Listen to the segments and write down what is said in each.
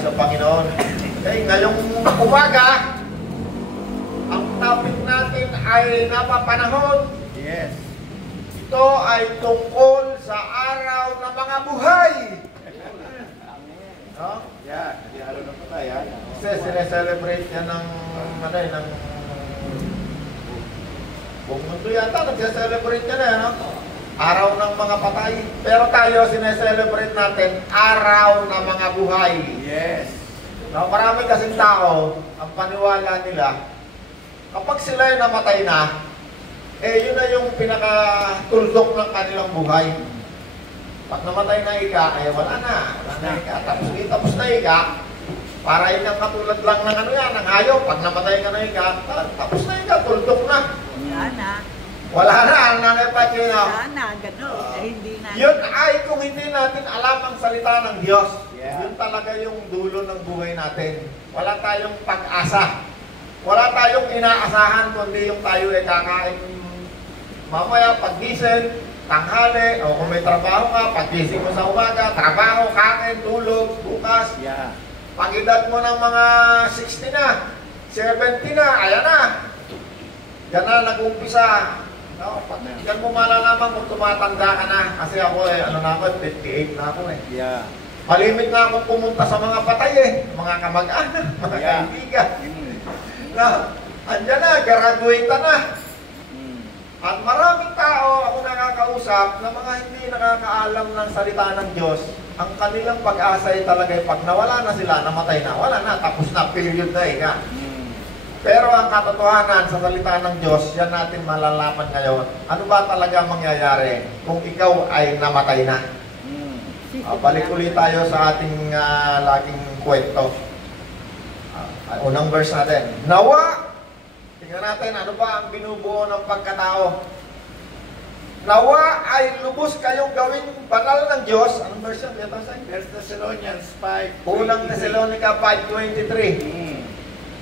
Sa Panginoon. Okay, ngayong umaga, ang topic natin ay napapanahon. Yes. Ito ay tungkol sa araw ng mga buhay. No? Yeah, hindi halo na patay, ha? Kasi sineselebrate yan ng buong mundo yata, nagsiselebrate yan no? Araw ng mga patay. Pero tayo, sineselebrate natin araw ng mga buhay. Yes. No, marami kasing tao, ang paniwala nila, kapag sila ay namatay na, yun na yung pinakatuldok ng kanilang buhay. Pag namatay na ika, wala na ika. Tapos na ika, para yun ang katulad lang ng ng hayop. Pag namatay ka na ika, tapos na ika, tuldok na. Wala na, ang nanay Pachino. Wala na, gano'n. Hindi na. Yun ay kung hindi natin alam ang salita ng Diyos. Yeah. Yun talaga yung dulo ng buhay natin. Wala tayong pag-asa. Wala tayong inaasahan kundi yung tayo ay kakain mamaya, paggising, tanghali, o kung may trabaho ka, paggising mo sa umaga, trabaho, kain, tulog, bukas. Yeah. Pag-edad mo ng mga 60 na, 70 na, ayan na. Yan na, nag-umpisa. No, yan mo malalaman kung tumatanda ka na. Kasi ako na ako, 58 na ako Yeah. Malimit na akong pumunta sa mga patay mga kamag-anak, mga kaibigan. Na, andyan na, graduate na. At maraming tao ako nakakausap na mga hindi nakakaalam ng salita ng Diyos. Ang kanilang pag-asa ay talaga pag nawala na sila, namatay na, wala na, tapos na, period na ika. Pero ang katotohanan sa salita ng Diyos, yan natin malalaman ngayon. Ano ba talaga mangyayari kung ikaw ay namatay na? Balik ulit tayo sa ating laging kwento. Unang verse natin. Nawa! Tingnan natin, ano ba ang binubuo ng pagkatao? Nawa ay lubos kayong gawing banal ng Diyos. Anong verse yan? 1 Thessalonians 5:23. Unang Thessalonica 5:23.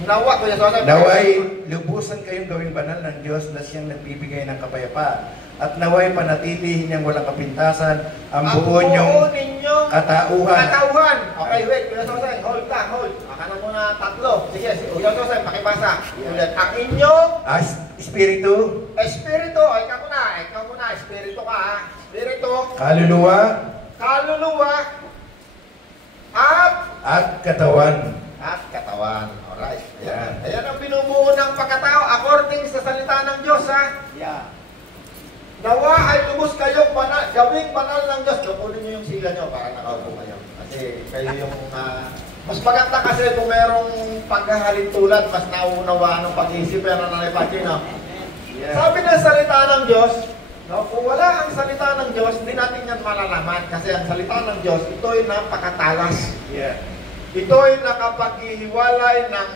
Nawa, Kuya Joseph. Naway lubusan kayong gawing banal ng Diyos na siyang nagbibigay ng kapayapaan. At naway panatilihin niyang walang kapintasan ang buo niyong katauhan. Okay, wait, Kuya Joseph, hold. Baka na muna tatlo. Sige, Kuya Joseph, pakibasa. Ulit, ang inyong Espiritu, Espiritu, ikaw muna, Espiritu ka ha. Espiritu, kaluluwa, at katawan. Alright. Ayan ang binubuo ng pagkatao according sa salita ng Diyos ha. Yeah. Nawa ay lubos kayong gawing banal ng Diyos. Lupunin niyo yung sila niyo para nakaupo kayo. Kasi kayo yung mas maganda kasi kung merong paghahalin tulad, mas nauunawaan ng pag-iisip yan ang Nanay Pachino. Yeah. Sabi ng salita ng Diyos, no, kung wala ang salita ng Diyos, hindi natin yan malalaman. Kasi ang salita ng Diyos, ito ay napakatalas. Yeah. Ito ay nakapaghihiwalay ng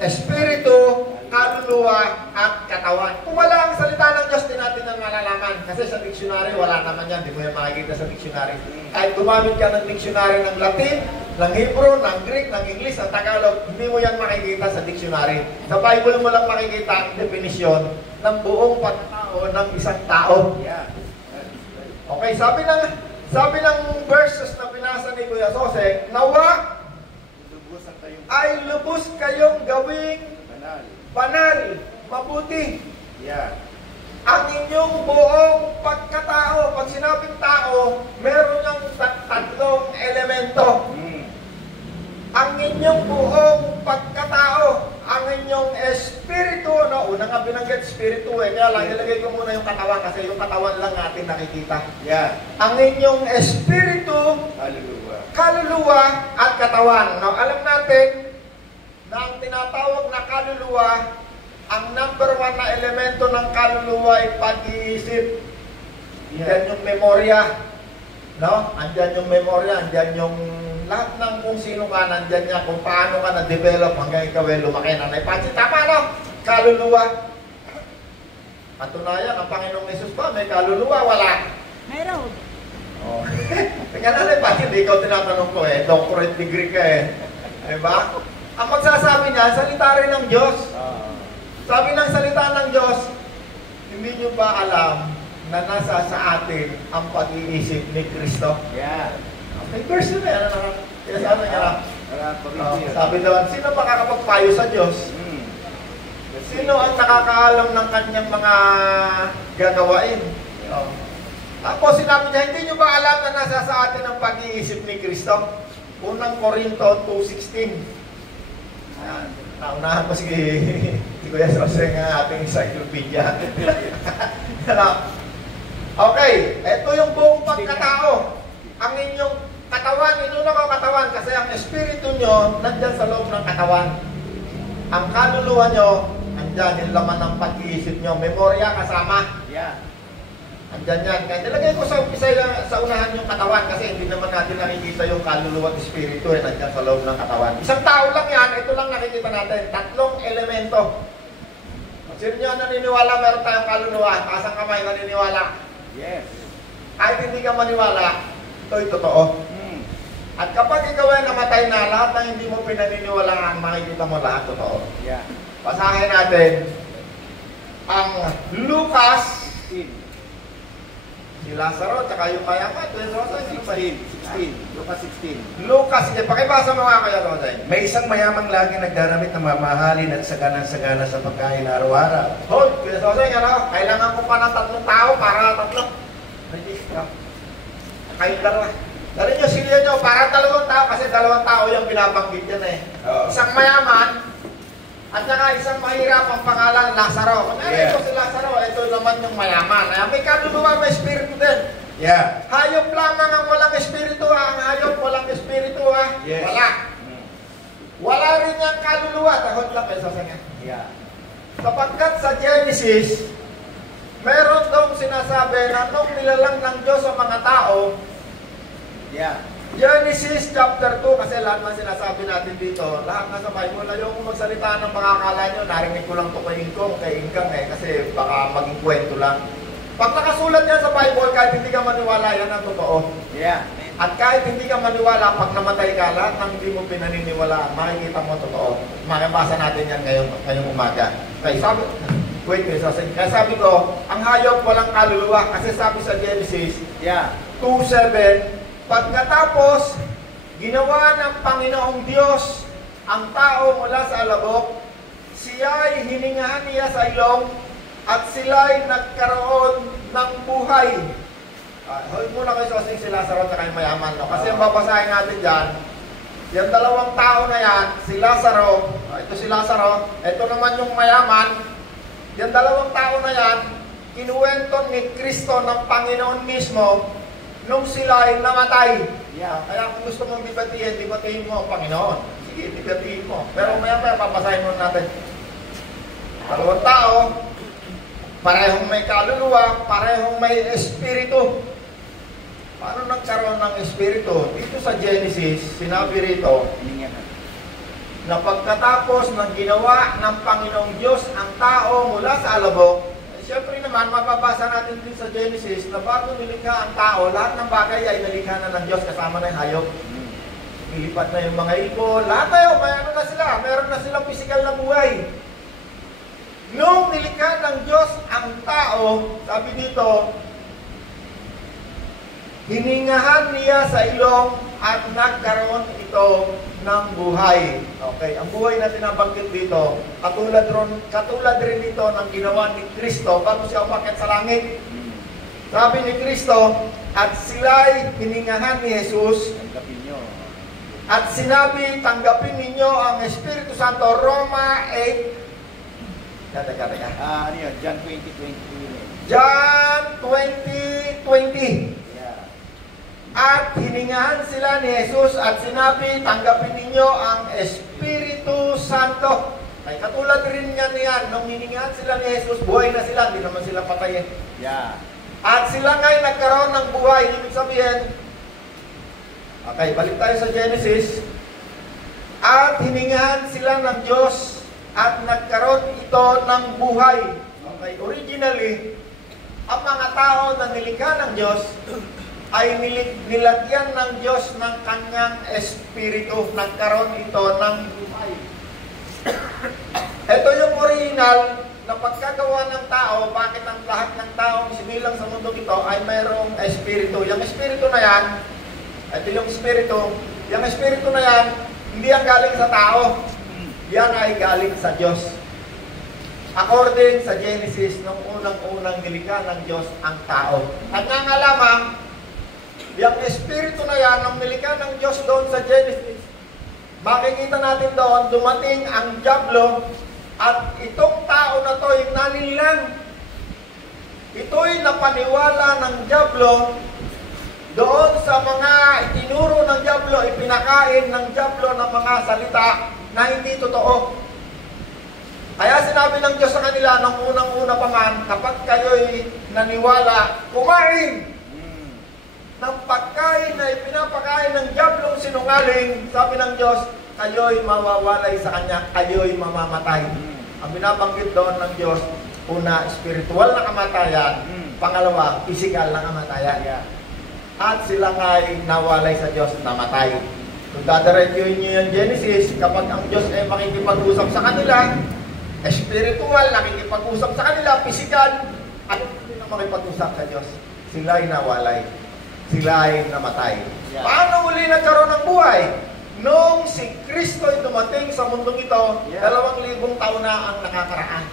Espiritu, kaluluwa, at katawan. Kung wala ang salita ng Diyos, di natin ang malalaman. Kasi sa dictionary, wala naman yan. Di mo yan makikita sa dictionary. Kahit gumamit ka ng dictionary ng Latin, ng Hebrew, ng Greek, ng English, ng Tagalog, hindi mo yan makikita sa dictionary. Sa Bible mo lang makikita ang definisyon ng buong pagkatao ng isang tao. Okay, sabi ng verses na binasa ni Kuya Jose, nawa ay lubos kayong gawing banal, mabuti. Yeah. Ang inyong buong pagkatao, pag sinabing tao, meron ng tatlong elemento. Ang inyong buong pagkatao, ang inyong espiritu, no? Una nga binanggit, espiritu kaya lang ilagay ko muna yung katawan kasi yung katawan lang natin nakikita. Yeah. Ang inyong espiritu, kaluluwa, at katawan. No? Alam natin na ang tinatawag na kaluluwa, ang number 1 na elemento ng kaluluwa ay pag-iisip. Yan yung memorya. No? Andyan yung memorya, andyan yung lahat ng kung sino ka, nandyan niya, kung paano ka na-develop hanggang ikaw ay lumaki na naipansin. Tama, no? Kaluluwa. Patunayan, ang Panginoong Jesus pa, may kaluluwa, wala. Meron. Oh. Kaya na naipansin, ikaw tinatanong ko doctorate degree ka Diba? Ang magsasabi niya, salita rin ng Diyos. Sabi ng salita ng Diyos, hindi nyo ba alam na nasa sa atin ang pag-iisip ni Kristo? Yeah. May verse na yan. Kaya sabi niya, sabi doon, sino makakapagpayo sa Diyos? Sino ang nakakaalam ng kanyang mga gagawain? Tapos sinabi niya, hindi nyo ba alam na nasa sa atin ang pag-iisip ni Kristo? Unang Korinto 2:16. Naunahan ko si Kuya Jose ng ating encyclopedia. Okay, ito yung buong pagkatao. Ang inyong katawan, inuuna ko katawan kasi ang espiritu nyo nandyan sa loob ng katawan. Ang kaluluwa nyo, nandyan yung laman ng pag-iisip nyo. Memorya kasama. Andyan yan. Kaya nilagay ko sa umpisa sa unahan yung katawan kasi hindi naman natin nakikita yung kaluluwa at espiritu nandyan sa loob ng katawan. Isang tao lang yan, ito lang nakikita natin. 3 elemento. Sino nyo naniniwala meron tayong kaluluwa? Taas ang kamay, naniniwala. Yes. Kahit hindi ka maniwala, ito'y totoo. At kapag ikaw ay namatay na, lahat ng hindi mo pinaniniwalaan, makikita mo lahat totoo. Yeah. Basahin natin ang Lucas, si Lazaro, tsaka yung mayaman. 16. Lucas 16. Lucas, sige, pakibasa mo nga kaya Rosa. May isang mayamang lagi nagdaramit na mamahalin at sagana sa pagkain araw-araw. Hold, kaya Rosa, kailangan ko pa ng 3 tao para 3. Kain dalawa. Dali nyo, silya nyo, para 2 tao, kasi 2 tao yung binabanggit yan eh. Isang mayaman, at saka isang mahirap ang pangalan, Lazaro. Kung ito si Lazaro, ito naman yung mayaman. May kaluluwa, may espiritu din. Yeah. Hayop lamang ang walang espiritu, ang hayop walang espiritu, Yes. Wala. Wala rin yung kaluluwa. Tahod lang kayo sa sanya. Yeah. Sapagkat sa Genesis, meron daw sinasabi na nung nilalang ng Diyos sa mga tao, Genesis chapter 2, kasi lahat ng sinasabi natin dito, lahat na sa Bible, ayaw ko magsalita ng pakakala nyo, narinig ko lang ito kay Ingkang kasi baka maging kwento lang. Pag nakasulat yan sa Bible, kahit hindi ka maniwala, yan ang totoo. Yeah. At kahit hindi ka maniwala, pag namatay ka, lahat ng hindi mo pinaniniwalaan, makikita mo totoo. Makibasa natin yan ngayong umaga. Kaya sabi ko, ang hayop walang kaluluwa, kasi sabi sa Genesis 2:7, pagkatapos, ginawa ng Panginoong Diyos ang tao mula sa alabok, siya'y hiningahan niya sa ilong, at sila'y nagkaroon ng buhay. Hold muna kayo sa si Lazaro at yung mayaman. No? Kasi ang babasahin natin dyan, yung 2 tao na yan, si Lazaro, ito si Lazaro, ito naman yung mayaman, yung 2 tao na yan, kinuwento ni Kristo ng Panginoon mismo, nung sila ay namatay. Kaya kung gusto mong dibatiin mo ang Panginoon. Sige, dibatiin mo. Pero maya papasahin mo natin. 2 tao, parehong may kaluluwa, parehong may espiritu. Paano nagkaroon ng espiritu? Dito sa Genesis, sinabi rito, na pagkatapos ng ginawa ng Panginoong Diyos ang tao mula sa alabok, siyempre naman, mababasa natin din sa Genesis na bago nilikha ang tao, lahat ng bagay ay nalikha na ng Diyos kasama na yung hayop. Nilipat na yung mga ibon, lahat tayo, meron na silang physical na buhay. Nung nilikha ng Diyos ang tao, sabi dito, hiningahan niya sa ilong at nagkaroon ito ng buhay. Okay, ang buhay na tinabanggit dito, katulad rin ito ng ginawa ni Kristo bago siya umakyat sa langit. Sabi ni Kristo, at sila'y hiningahan ni Jesus, at sinabi, tanggapin ninyo ang Espiritu Santo, Roma 8. Ano yun? John 20:20. John 20:20. At hiningahan sila ni Jesus at sinabi, tanggapin ninyo ang Espiritu Santo. Ay katulad rin nga niyan, nung hiningahan sila ni Jesus, buhay na sila, hindi naman sila patay. At sila nga'y nagkaroon ng buhay. Ibig sabihin, okay, balik tayo sa Genesis. At hiningahan sila ng Diyos at nagkaroon ito ng buhay. Okay, originally, ang mga tao na nilikha ng Diyos ay nilagyan ng Diyos ng kanyang espiritu. Nagkaroon ito ng buhay. Ito yung original na pagkagawa ng tao, bakit ang lahat ng tao sinilang sa mundo ito ay mayroong espiritu. Yung espiritu na yan, ito yung espiritu, Yung espiritu na yan, hindi yan galing sa tao. Yan ay galing sa Diyos. According sa Genesis, nung unang-unang nilikha ng Diyos ang tao. At nga lamang, yung espiritu na yan, nung nilikha ng Diyos doon sa Genesis, makikita natin doon, dumating ang dyablo, at itong tao na to, yung nalinlang, ito'y napaniwala ng dyablo doon sa mga itinuro ng dyablo, ipinakain ng dyablo ng mga salita na hindi totoo. Kaya sinabi ng Diyos sa kanila nung unang-una pa man, kapag kayo'y naniwala, kumain ng pagkain na ipinapakain ng diablong sinungaling, sabi ng Diyos, kayo'y mawawalay sa Kanya, kayo'y mamamatay. Ang binabanggit doon ng Diyos, una, spiritual na kamatayan, pangalawa, physical na kamatayan. At sila nga'y nawalay sa Diyos, namatay. Kung dadaretyoin niyo yung Genesis, kapag ang Diyos ay makikipag-usap sa kanila, spiritual, nakikipag-usap sa kanila, physical, at hindi na makipag-usap sa Diyos. Sila ay nawalay. Sila ay namatay. Yeah. Paano uli nagkaroon ng buhay? Nung si Kristo ay dumating sa mundong ito, 2,000 taon na ang nakakaraan.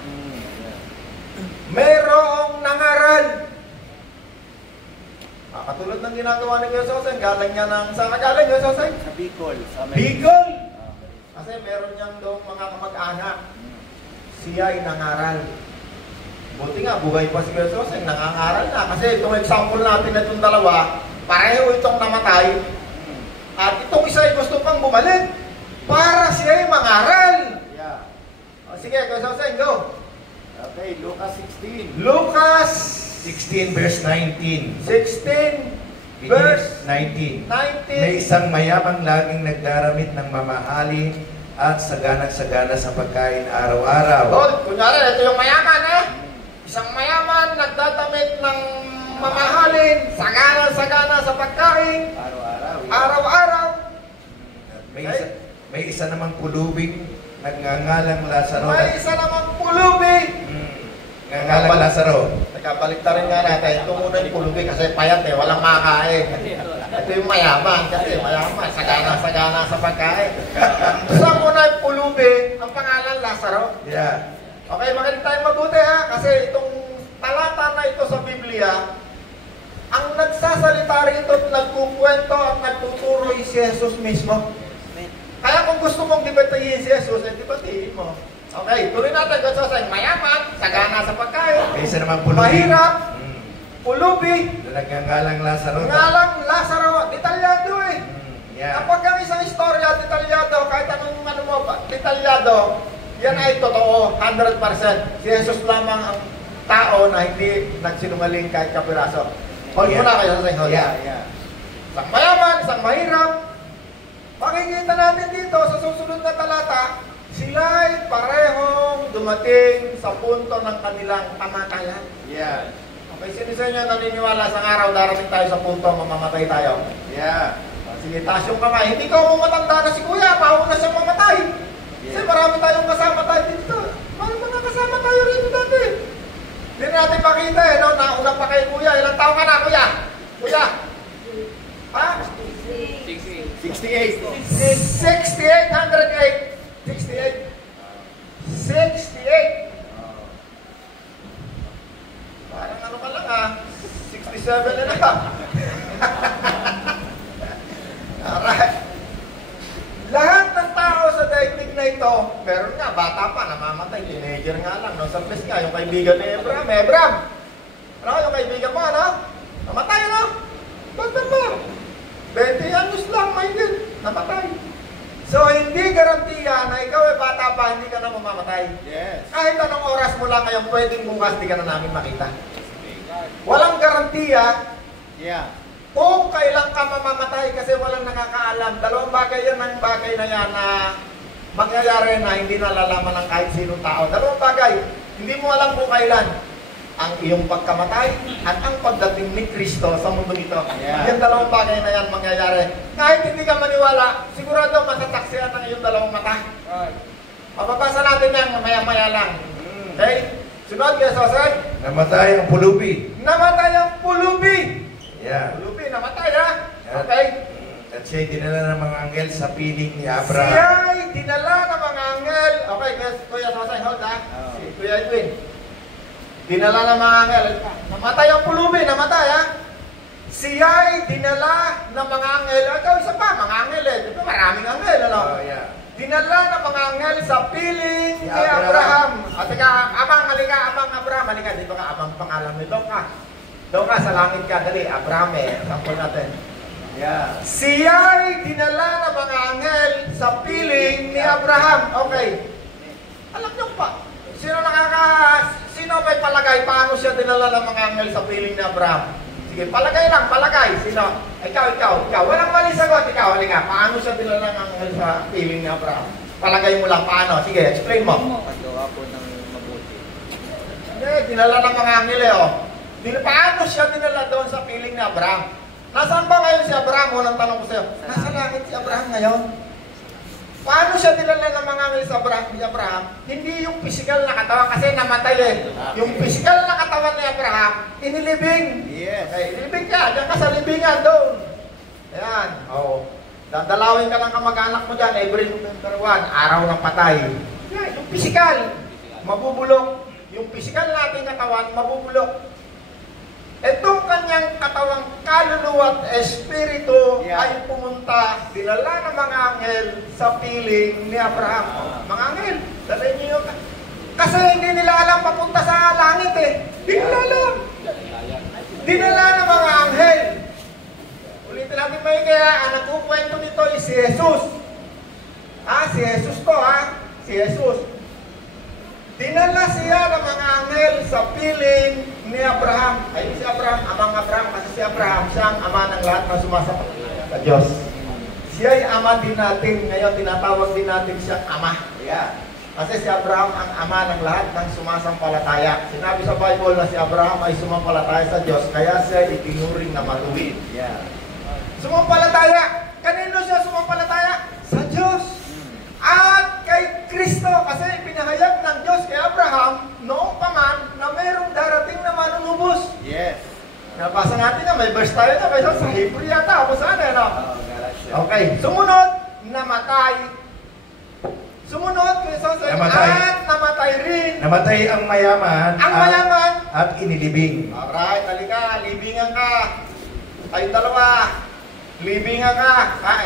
Merong nangaral. Katulad ng ginagawa ni Kuya Soseng, galing niya ng... Saan ka galing, Kuya Soseng? Sa Bicol. Bicol! Kasi meron niyang doon mga kamag-anak. Siya ay nangaral. Buti nga, buhay pa si Kuya Soseng, nangangaral na. Kasi itong example natin na itong dalawa, pareho itong namatay. At itong isa ay gusto pang bumalik para siya ay mangaral. Yeah. Sige, Kuya Soseng, go! Okay, Lucas 16. Lucas 16 verse 19. 16 verse 19. 19. May isang mayamang laging nagdaramit ng mamahali at sagana-sagana sa pagkain araw-araw. Gold, kunyari, ito yung mayaman Isang mayaman, nagdadamit ng mamahalin, sagana-sagana sa pagkain, Araw-araw. araw-araw. May isa namang pulubing nagngangalang Lazaro. May isa namang pulubi. Nangangalang Lazaro. Nakabalik ta rin nga natin. Ito muna yung pulubi kasi payat walang makain. Ito yung mayaman kasi mayaman, sagana-sagana sa pagkain. Sa muna yung pulubi, ang pangalan Lazaro. Yeah. Okay, makinig tayong mabuti kasi itong talata na ito sa Biblia, ang nagsasalita rito at nagkukwento at nagtuturo si Jesus mismo. Kaya kung gusto mong debatihin si Jesus, debatihin mo. Okay, tuloy natin kasi sa mayaman, sagana sa pagkain. May isa namang pulubi. Mahirap, pulubi. Nagngangalang Lazaro. Ngalang Lazaro, detalyado Yeah. Kapag ang isang istorya, detalyado, kahit anong ano mo ba, detalyado, yan ay totoo, 100%. Si Jesus lamang ang tao na hindi nagsinungaling kahit kapiraso. Hold mo na kayo sa inyo. Isang mayaman, isang mahirap. Makikita natin dito sa susunod na talata, sila ay parehong dumating sa punto ng kanilang kamatayan. Yeah. Okay, sino sa inyo naniniwala sa araw darating tayo sa punto mamamatay tayo? Yeah. Sige, taas yung kamay. Hindi ka mo matanda na si Kuya, paano na siyang mamatay? Kasi marami tayong kasama tayo dito. Marami mga kasama tayo rito dati. Hindi natin makita no? Nauna pa kay Kuya. Ilang taon ka na, Kuya? Kuya? Ha? 68. 68, 108. 68. 68. Parang ano ka lang 67 na lang. Alright. Lahat ng tao sa daigdig na ito, meron nga, bata pa, namamatay, teenager nga lang, no? Sa pes nga, yung kaibigan ni Abraham, ano, yung kaibigan mo, ano? Namatay, ano? Bata pa. 20 anos lang, may din, namatay. So, hindi garantiya na ikaw ay bata pa, hindi ka na mamamatay. Yes. Kahit anong oras mo lang ngayon, pwedeng bukas, di ka na namin makita. Walang garantiya, Yeah. kung kailan ka mamamatay kasi walang nakakaalam. Dalawang bagay yan ang bagay na yan na mangyayari na hindi nalalaman ng kahit sinong tao. Dalawang bagay, hindi mo alam kung kailan. Ang iyong pagkamatay at ang pagdating ni Kristo sa mundo ito. Yeah. Yung dalawang bagay na yan mangyayari. Kahit hindi ka maniwala, sigurado matasaksihan ng iyong dalawang mata. Right. Mababasa natin yan maya-maya lang. Okay? Sunod, yes, Jose? Namatay ang pulubi. Namatay ang pulubi. Yeah. Pulubi, namatay ha? Okay? At siya'y dinala ng mga anghel sa piling ni Abraham. Siya'y dinala ng mga anghel. Okay, Kuya Sosay, hold ha. Si Kuya Edwin. Dinala ng mga anghel. Namatay ang pulubi, namatay ha. Siya'y dinala ng mga anghel. Ito, isa pa, mga anghel eh. Di ba maraming anghel, ano? Oh, yeah. Dinala ng mga anghel sa piling ni Abraham. At teka, abang, Abraham, halika. Dito ka, abang pangalan mo. Doon ka, sa langit ka. Dali, Abraham eh. Sampol natin. Yeah. Siya'y dinala ng mga anghel sa piling ni Abraham. Okay. Alam niyo pa, sino may palagay paano siya dinala ng mga anghel sa piling ni Abraham? Sige, palagay lang, palagay. Sino? Ikaw. Walang mali sagot. Ikaw, halika. Paano siya dinala ng anghel sa piling ni Abraham? Palagay mo lang paano. Sige, explain mo. Paggawa po ng mabuti. Hindi, dinala ng mga anghel eh, oh. Paano siya dinala doon sa piling ni Abraham? Nasaan ba ngayon si Abraham? Unang tanong ko sa'yo. Nasa langit si Abraham ngayon. Paano siya dinala ng mga anghel sa Abraham? Hindi yung physical na katawan kasi namatay eh. Yung physical na katawan ni Abraham, inilibing. Yes. Okay, inilibing ka. Diyan ka sa libingan doon. Ayan. Oo. Dadalawin ka ng kamag-anak mo dyan every November 1, araw ng patay. Yan, yung physical, mabubulok. Yung physical nating katawan, mabubulok. Itong kanyang katawang kaluluwa at espiritu ay pumunta, dinala ng mga anghel sa piling ni Abraham. Mga anghel, dalhin niyo yun. Kasi hindi nila alam papunta sa langit eh. Hindi nila alam. Dinala ng mga anghel. Ulitin natin may kaya, ang nagkukwento nito ay si Jesus. Si Jesus to si Jesus. Dinala siya ng mga anghel sa piling ni Abraham. Ay, si Abraham, amang Abraham, kasi si Abraham, siya ang ama ng lahat na sumasampalataya sa Diyos. Siya ay ama din natin. Ngayon, tinatawag din natin siyang ama. Yeah. Kasi si Abraham ang ama ng lahat ng sumasampalataya. Sinabi sa Bible na si Abraham ay sumampalataya sa Diyos, kaya siya itinuring na matuwid. Yeah. Sumampalataya. Kanino siya sumampalataya? Sa Diyos. At kay Kristo, kasi pinahayag ng Diyos kay Abraham noong pa man na mayroong darating na manunubos. Yes. Nabasa natin na may verse tayo na mayroon sa Hebrew yata. O saan no? Okay. Sumunod, namatay. Sumunod, namatay. At namatay rin. Namatay ang mayaman. Ang mayaman. At inilibing. Alright, halika. Libingan ka. Kayong dalawa. Libingan ka.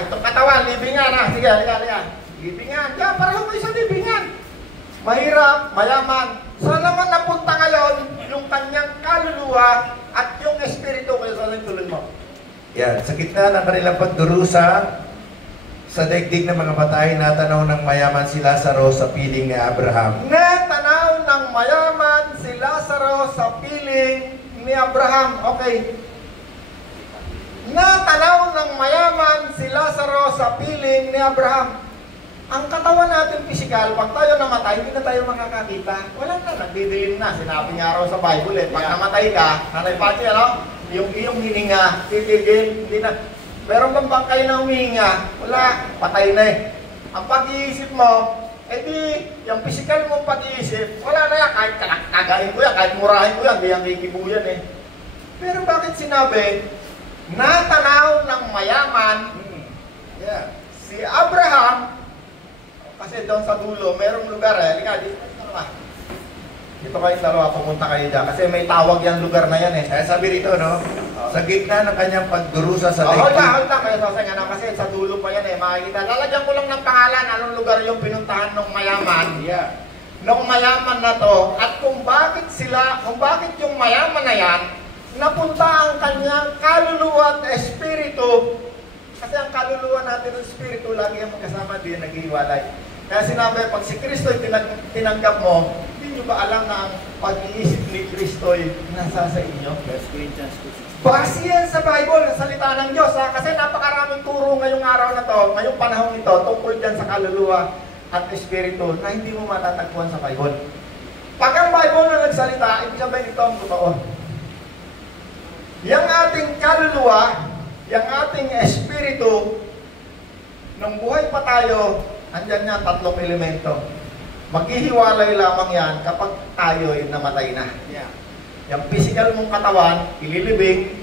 Itong katawan, libingan ha. Sige, halika. Libingan. Diyan, pareho kayo sa libingan. Mahirap, mayaman. Saan naman napunta ngayon yung kanyang kaluluwa at yung espiritu kayo sa tuloy mo? Yan. Sa gitna ng kanilang pagdurusa sa daigdig ng mga patay, natanaw ng mayaman si Lazaro sa piling ni Abraham. Natanaw ng mayaman si Lazaro sa piling ni Abraham. Okay. Natanaw ng mayaman si Lazaro sa piling ni Abraham. Ang katawan natin physical, pag tayo namatay, hindi na tayo makakakita. Wala na, nagdidilim na. Sinabi nga raw sa Bible eh, pag namatay ka, Nanay Pati, yung iyong hininga, titigil, hindi na. Meron bang bangkay na humihinga? Wala, patay na eh. Ang pag-iisip mo, di, yung physical mong pag-iisip, wala na yan, kahit tagain ko yan, kahit murahin ko yan, di yung kikibuyan eh. Pero bakit sinabi, natanaw ng mayaman, si Abraham, kasi doon sa dulo, merong lugar eh. Halika, dito kayong dalawa, pumunta kayo dyan. Kasi may tawag yung lugar na yan eh. Kaya sabi rito, no? Sa gitna ng kanyang pagdurusa sa daigdig. Hold on, kayo sasay nga na. Kasi sa dulo pa yan eh, makikita. Lalagyan ko lang ng pangalan, anong lugar yung pinuntahan ng mayaman. Yeah. Nung mayaman na to, at kung bakit yung mayaman na yan, napunta ang kanyang kaluluwa at espiritu. Kasi ang kaluluwa natin ng espiritu, lagi yung magkasama din, naghihiwalay. Kaya sinabi, pag si Kristo tinanggap mo, hindi nyo ba alam na ang pag-iisip ni Kristo ay nasa sa inyo? 1 Corinthians 2:16. Base yan sa Bible, sa salita ng Diyos. Kasi napakaraming turo ngayong araw na to, ngayong panahon ito, tungkol dyan sa kaluluwa at espiritu na hindi mo matatagpuan sa Bible. Pag ang Bible na nagsalita, ibig sabihin ito ang totoo. Yang ating kaluluwa, yang ating espiritu, nung buhay pa tayo, andyan nga tatlong elemento. Maghihiwalay lamang yan kapag tayo ay namatay na. Yeah. Yung physical mong katawan, ililibing,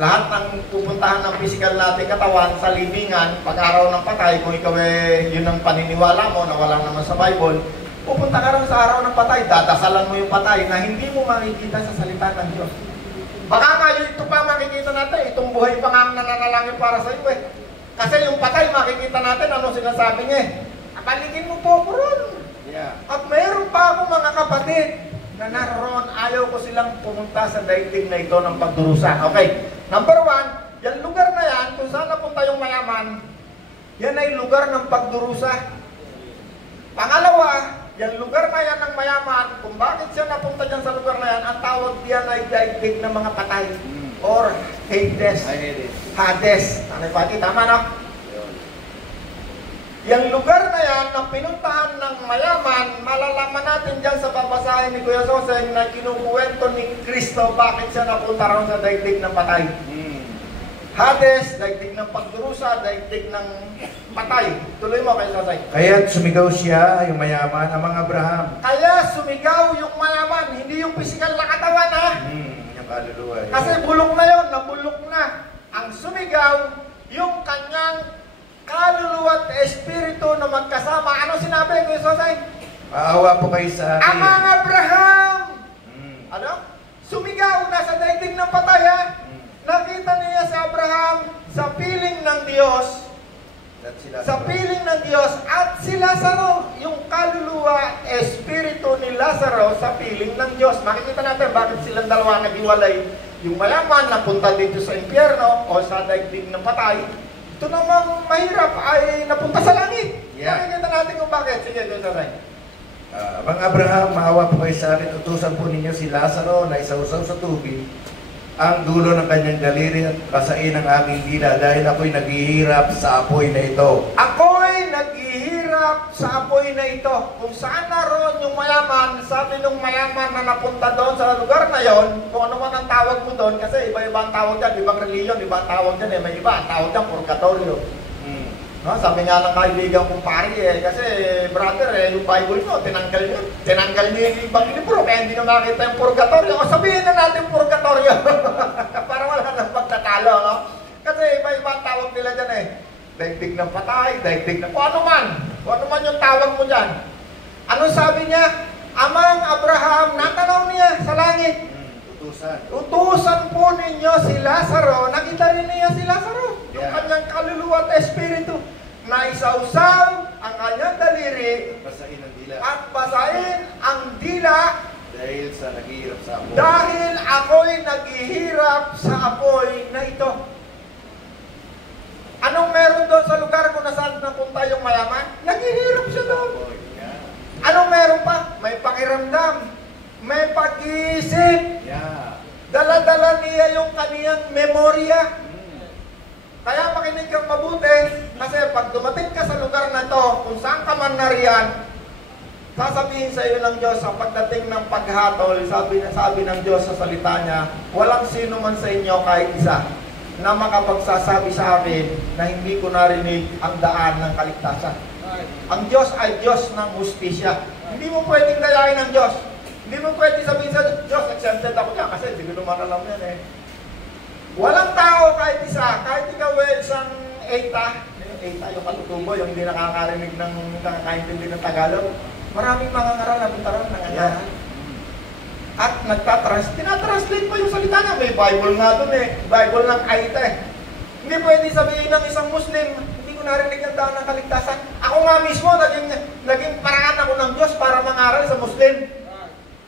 Lahat ng pupuntahan ng physical natin katawan sa libingan, pag-araw ng patay, kung ikaw yun ang paniniwala mo na wala naman sa Bible, pupunta ka rin sa araw ng patay, dadasalan mo yung patay na hindi mo makikita sa salita ng Diyos. Baka nga ito pa makikita natin, itong buhay pa nga ang nananalangin para sa iyo eh. Kasi yung patay makikita natin, ano sinasabi niya eh. Paligin mo po ron. Yeah. At mayroon pa ako mga kapatid na naroon, ayaw ko silang pumunta sa daigdig na ito ng pagdurusa. Okay, number 1, yung lugar na yan, kung saan napunta yung mayaman, yan ay lugar ng pagdurusa. Pangalawa, yung lugar na yan ng mayaman, kung bakit siya napunta dyan sa lugar na yan, ang tawag diyan ay daigdig ng mga patay. Or Hades. Hades. Ano yung pati? Tama na? Yung lugar na yan na pinuntahan ng mayaman, malalaman natin dyan sa babasahin ni Kuya Jose na kinukuwento ni Kristo bakit siya napunta ron sa daigdig ng patay. Hades, daigdig ng pagdurusa, daigdig ng patay. Tuloy mo Kuya Jose. Kaya sumigaw siya, yung mayaman, amang Abraham. Kaya sumigaw yung mayaman, hindi yung physical na katawan ha. Yung kaluluwa. Kasi bulok na yun, nabulok na. Ang sumigaw, yung kanyang kaluluwa at espiritu na magkasama. Ano sinabi ko Jose? Maawa po kayo sa akin. Amang Abraham! Ano? Sumigaw na sa daigdig ng patay ha. Nakita niya si Abraham sa piling ng Diyos. Sa piling ng Diyos at si Lazaro, yung kaluluwa, espiritu ni Lazaro sa piling ng Diyos. Makikita natin bakit silang dalawa naghiwalay. Yung mayaman napunta dito sa impyerno o sa daigdig ng patay. Ito namang mahirap ay napunta sa langit. Yeah. Makikita natin kung bakit. Sige, Kuya Jose. Abang Abraham, maawa po kayo sa akin. Utusan po ninyo si Lazaro na isausaw sa tubig ang dulo ng kanyang daliri at pasain ang aking dila dahil ako'y naghihirap sa apoy na ito. Ako'y naghihirap sa apoy na ito. Kung saan naroon yung mayaman, sabi nung mayaman na napunta doon sa lugar na yon, kung ano man ang tawag mo doon, kasi iba-iba ang tawag dyan, ibang reliyon, iba ang tawag dyan, may iba ang tawag dyan, purgatorio. No, sabi nga ng kaibigan kong pari kasi brother yung Bible mo, tinanggal niyo yung ibang libro, kaya hindi na makita yung purgatorio. O sabihin na natin purgatorio, para wala nang pagtatalo, no? Kasi iba-iba ang tawag nila dyan eh. Daigdig ng patay, daigdig ng kung ano man yung tawag mo dyan. Ano sabi niya? Amang Abraham, natanaw niya sa langit. Utusan po ninyo si Lazaro. Nakita rin niya si Lazaro. Yung kanyang kaluluwa at espiritu. Na isausaw ang kanyang daliri. Pasain ang dila. At basahin ang dila. Dahil sa naghihirap sa apoy. Dahil ako'y naghihirap sa apoy na ito. Anong meron doon sa lugar kung nasaan napunta yung mayaman? Naghihirap siya doon. Anong meron pa? May pakiramdam. May pag-iisip. Dala-dala niya yung kaniyang memorya. Kaya makinig kang mabuti, kasi pag dumating ka sa lugar na to, kung saan ka man nariyan, sasabihin sa iyo ng Diyos, sa pagdating ng paghatol, sabi ng Diyos sa salita niya, walang sino man sa inyo kahit isa na makapagsasabi sa akin na hindi ko narinig ang daan ng kaligtasan. Ang Diyos ay Diyos ng hustisya. Hindi mo pwedeng dayain ng Diyos. Hindi mo pwedeng sabihin sa Diyos, exempted ako niya kasi hindi ko naman alam yan eh. Walang tao kahit isa, kahit ikaw isang ETA, yung katutubo, yung hindi nakakarinig ng nakakaintindi ng Tagalog, maraming mga ngaral na butaran ng anyahan. At tinatranslate pa yung salita niya. May Bible nga dun eh, Bible ng ETA eh. Hindi pwede sabihin ng isang Muslim, hindi ko narinig ang daan ng kaligtasan. Ako nga mismo, naging paraan ako ng Diyos para mangaral sa Muslim.